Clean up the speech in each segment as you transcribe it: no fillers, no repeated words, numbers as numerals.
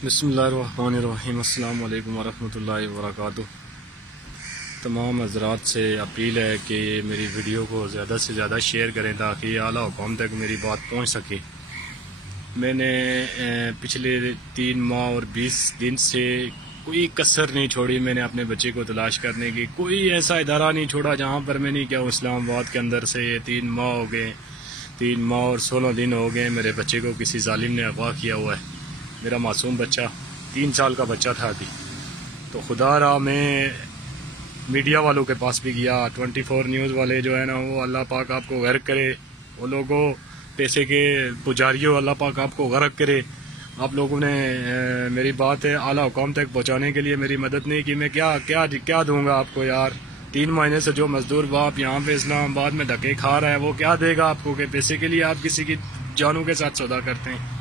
बिस्मिल्लाहिर्रहमानिर्रहीम। अस्सलाम वालेकुम वरहमतुल्लाहि वबरकातुह। तमाम हज़रात से अपील है कि मेरी वीडियो को ज़्यादा से ज़्यादा शेयर करें ताकि आला हुकाम तक मेरी बात पहुंच सके। मैंने पिछले 3 माह और 20 दिन से कोई कसर नहीं छोड़ी। मैंने अपने बच्चे को तलाश करने की कोई ऐसा इदारा नहीं छोड़ा जहाँ पर मैं नहीं क्या। इस्लामाबाद के अंदर से 3 माह हो गए, 3 माह और 16 दिन हो गए मेरे बच्चे को किसी जालिम ने अगवा किया हुआ है। मेरा मासूम बच्चा 3 साल का बच्चा था अभी। तो खुदा रहा मैं मीडिया वालों के पास भी गया। 24 न्यूज़ वाले जो है ना, वो अल्लाह पाक आपको गर्क करे। वो लोगों पैसे के पुजारियों, अल्लाह पाक आपको गर्क करे। आप लोगों ने मेरी बात है आला हुकाम तक पहुंचाने के लिए मेरी मदद नहीं की। मैं क्या क्या क्या दूंगा आपको यार। 3 महीने से जो मजदूर बाप यहाँ पे इस्लामाबाद में धक्के खा रहा है वो क्या देगा आपको कि पैसे के लिए आप किसी की जानों के साथ सौदा करते हैं।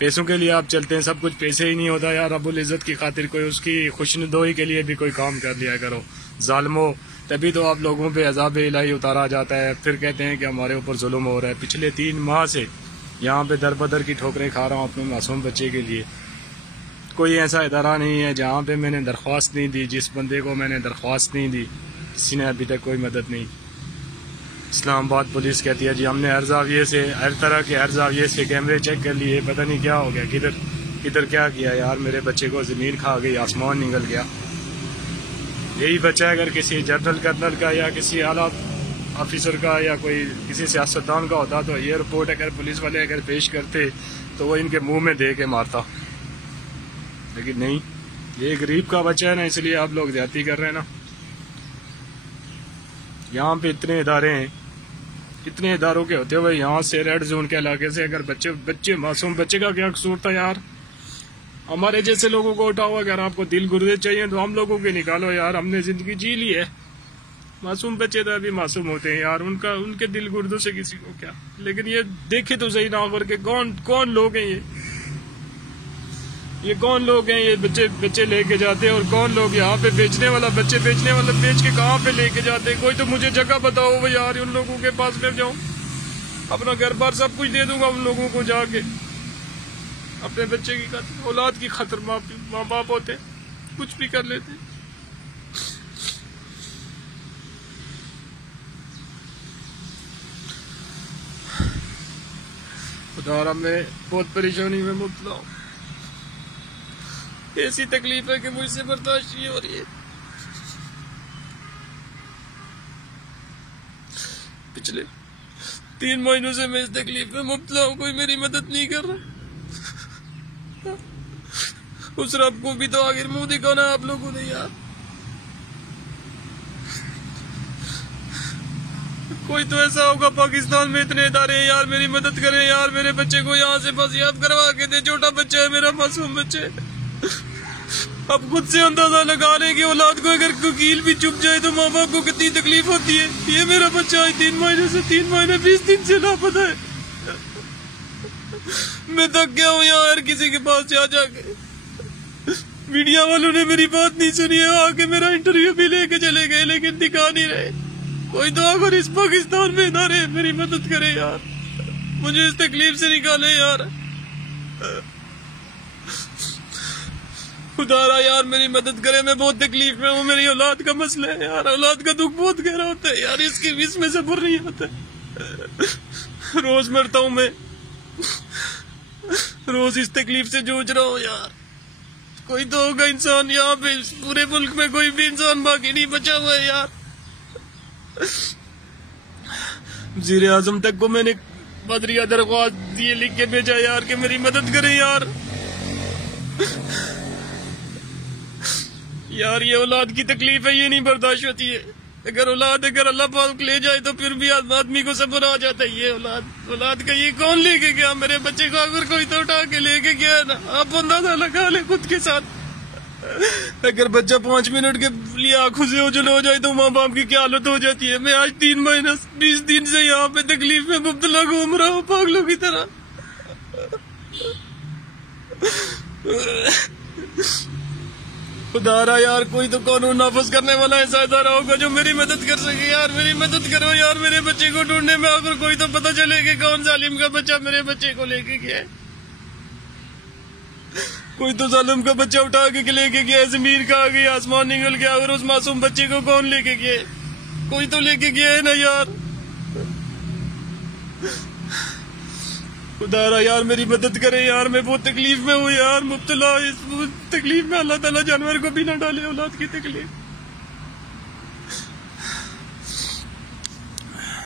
पैसों के लिए आप चलते हैं। सब कुछ पैसे ही नहीं होता यार। रब्बुल इज़्ज़त की खातिर कोई उसकी खुशनुदोई के लिए भी कोई काम कर लिया करो जालिमो। तभी तो आप लोगों पे अज़ाब इलाही उतारा जाता है। फिर कहते हैं कि हमारे ऊपर जुल्म हो रहा है। पिछले 3 माह से यहाँ पे दर बदर की ठोकरें खा रहा हूँ अपने मासूम बच्चे के लिए। कोई ऐसा इदारा नहीं है जहाँ पे मैंने दरख्वास्त नहीं दी। जिस बंदे को मैंने दरख्वास्त नहीं दी किसी ने अभी तक कोई मदद नहीं। इस्लामाबाद पुलिस कहती है जी हमने हर जाविये से, हर तरह के हर जाविये से कैमरे चेक कर लिए, पता नहीं क्या हो गया, किधर किधर क्या किया यार। मेरे बच्चे को ज़मीन खा गई, आसमान निकल गया। यही बच्चा अगर किसी जनरल कर्नल का या किसी आला ऑफिसर का या कोई किसी सियासतदान का होता तो ये रिपोर्ट अगर पुलिस वाले अगर पेश करते तो वो इनके मुंह में दे के मारता। लेकिन नहीं, ये गरीब का बच्चा है ना, इसलिए आप लोग ज्यादती कर रहे हैं ना। यहाँ पे इतने इदारे हैं, इतने इदारों के होते हुए यहाँ से रेड जोन के इलाके से अगर बच्चे मासूम बच्चे का क्या कसूर था यार। हमारे जैसे लोगों को उठाओ। अगर आपको दिल गुर्दे चाहिए तो हम लोगों के निकालो यार। हमने जिंदगी जी ली है। मासूम बच्चे तो अभी मासूम होते हैं यार, उनके दिल गुर्दों से किसी को क्या। लेकिन ये देखे तो सही ना करके कौन लोग हैं ये कौन लोग हैं। ये बच्चे लेके जाते हैं और कौन लोग यहाँ पे बेचने वाला बेच के कहाँ पे लेके जाते हैं। कोई तो मुझे जगह बताओ भाई यार, उन लोगों के पास में जाऊँ, अपना घर बार सब कुछ दे दूंगा उन लोगों को जाके। अपने बच्चे की खातिर, औलाद की खातिर माँ बाप होते कुछ भी कर लेते। खुदा मैं बहुत परेशानी में मुब्तला हूँ। ऐसी तकलीफ है कि मुझसे बर्दाश्त नहीं हो रही है। पिछले 3 महीनों से मैं इस तकलीफ में मुब्तला हूँ। कोई मेरी मदद नहीं कर रहा। उस रब को भी तो आखिर मुंह दिखाना है आप लोगों ने यार। कोई तो ऐसा होगा पाकिस्तान में, इतने इदारे हैं यार, मेरी मदद करें यार। मेरे बच्चे को यहाँ से बस याद करवा के दे। छोटा बच्चा है मेरा, मासूम बच्चे। अब खुद से अंदाजा लगा रहे कि औलाद को अगर वकील भी चुप जाए तो माँ बाप को कितनी तकलीफ होती है। ये मेरा बच्चा है 3 महीने 20 दिन से लापता है। मैं थक गया हूँ यार हर किसी के पास जा जाके। मीडिया वालों ने मेरी बात नहीं सुनी है, आके मेरा इंटरव्यू भी लेके चले गए, लेकिन दिखा नहीं रहे। कोई तो अगर इस पाकिस्तान में इदारे मेरी मदद करे यार, मुझे इस तकलीफ से निकाले यार। खुदारा यार मेरी मदद करे, मैं बहुत तकलीफ में हूँ। मेरी औलाद का मसला है यार, औलाद का दुख बहुत गहरा होता है यार। इसमें सब्र नहीं आता। रोज मरता हूँ मैं, रोज इस तकलीफ से जूझ रहा हूँ यार। कोई तो होगा इंसान यहाँ पे, पूरे मुल्क में कोई भी इंसान बाकी नहीं बचा हुआ है यार। वज़ीर आज़म तक को मैंने बदरिया दरख्वास्त दिए, लिख के भेजा यार कि मेरी मदद करें यार। यार ये औलाद की तकलीफ है, ये नहीं बर्दाश्त होती है। अगर अल्लाह पाक ले जाए तो फिर भी आदमी को सब्र आ जाता है। ये औलाद का ये कौन लेके गया मेरे बच्चे को? अगर कोई तो उठा के लेके गया ना, आप अंदाजा लगा ले खुद के साथ। अगर बच्चा 5 मिनट के लिए आंखों से ओझल हो जाए तो माँ बाप की क्या हालत हो जाती है। मैं आज 3 महीने 20 दिन से यहाँ पे तकलीफ में मुब्तला घूम रहा हूँ पागलों की तरह। खुदारा यार कोई तो कानून नाफिज करने वाला ऐसा इदारा होगा जो मेरी मदद कर सके यार। मेरी मदद करो यार, मेरे बच्चे को ढूंढने में अगर कोई तो पता चले कि कौन जालिम का बच्चा मेरे बच्चे को लेके गया है। कोई तो जालिम का बच्चा उठा के लेके गया, जमीर का आ गया, आसमान निकल गया, और उस मासूम बच्चे को कौन लेके गया? कोई तो लेके गया है ना यार। खुदा यार मेरी मदद करे यार, मैं बहुत तकलीफ में हूँ यार, मुब्तला इस तकलीफ में। अल्लाह ताला जानवर को भी ना डाले औलाद की तकलीफ।